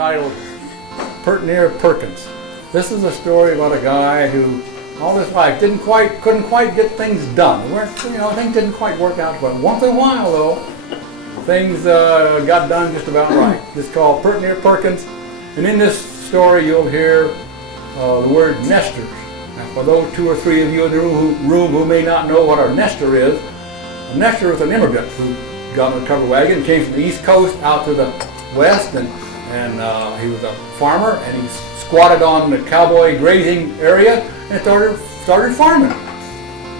entitled Pert Near Perkins. This is a story about a guy who all his life couldn't quite get things done. Things didn't quite work out, but once in a while though, things got done just about right. It's called Pert Near Perkins, and in this story you'll hear the word nesters. Now for those 2 or 3 of you in the room who may not know what a nester is, a nester is an immigrant who got on a covered wagon, came from the East Coast out to the West, and he was a farmer, and he squatted on the cowboy grazing area and started farming.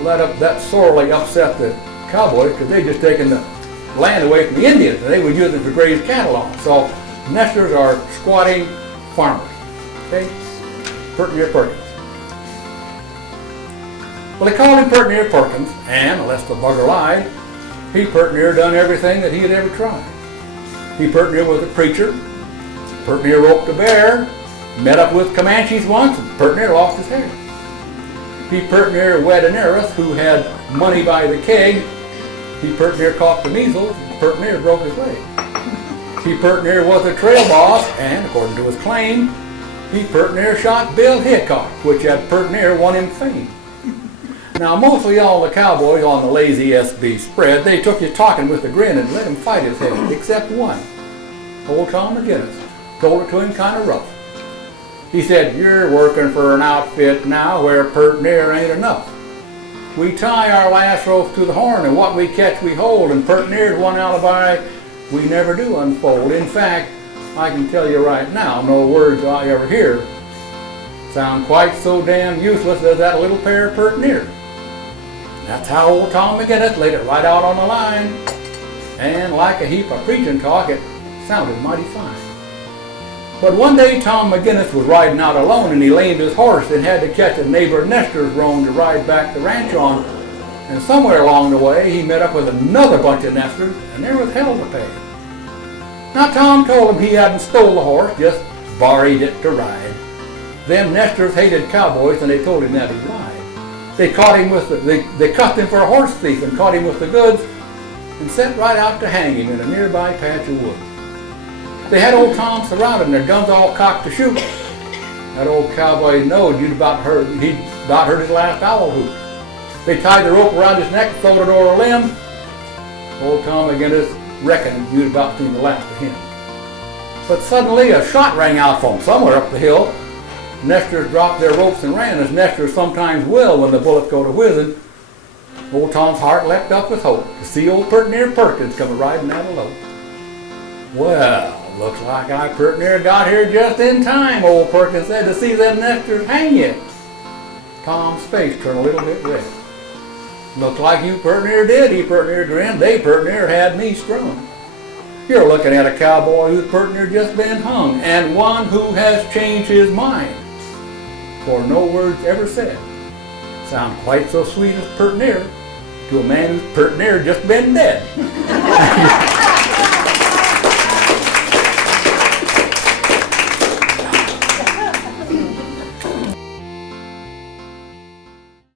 Well, that sorely upset the cowboys because they'd just taken the land away from the Indians, and they would use it to graze cattle on. So nesters are squatting farmers. Okay? Pert Near Perkins. Well, they called him Pert Near Perkins, and unless the bugger lied, he pert near done everything that he had ever tried. He pert near was a preacher, pert near roped a bear, met up with Comanches once, and pert near lost his hair. He pert near wed an heiress who had money by the keg. He pert near caught the measles, and pert near broke his leg. He pert near was a trail boss, and according to his claim, he pert near shot Bill Hickok, which had pert near won him fame. Now, mostly all the cowboys on the lazy SB spread, they took his talking with a grin and let him fight his head, except one. Old Tom McGinnis told it to him kind of rough. He said, "You're working for an outfit now where pert near ain't enough. We tie our last rope to the horn, and what we catch we hold, and pert near's one alibi we never do unfold. In fact, I can tell you right now, no words I ever hear sound quite so damn useless as that little pair of pert near." That's how old Tom McGinnis laid it right out on the line, and like a heap of preaching talk, it sounded mighty fine. But one day Tom McGinnis was riding out alone, and he lamed his horse and had to catch a neighbor nester's roan to ride back the ranch on, and somewhere along the way he met up with another bunch of nesters, and there was hell to pay. Now Tom told him he hadn't stole the horse, just borrowed it to ride. Them nesters hated cowboys, and they told him that he lied. They caught him they cuffed him for a horse thief and caught him with the goods and sent right out to hang him in a nearby patch of woods. They had old Tom surrounded and their guns all cocked to shoot. That old cowboy knowed he'd about heard his last owl hoot. They tied the rope around his neck, thrown it over a limb. Old Tom McGinnis reckoned you'd about seen the last of him. But suddenly a shot rang out from somewhere up the hill. Nesters dropped their ropes and ran, as nesters sometimes will when the bullets go to whizzing. Old Tom's heart leapt up with hope to see old Pert Near Perkins come riding out alone. "Well, looks like I pert near got here just in time," old Perkins said, "to see them nesters hang you." Tom's face turned a little bit red. "Looks like you pert near did," he pert near grinned. "They pert near had me strung. You're looking at a cowboy who's pert near just been hung, and one who has changed his mind. For no words ever said sound quite so sweet as pert near to a man who's pert near just been dead."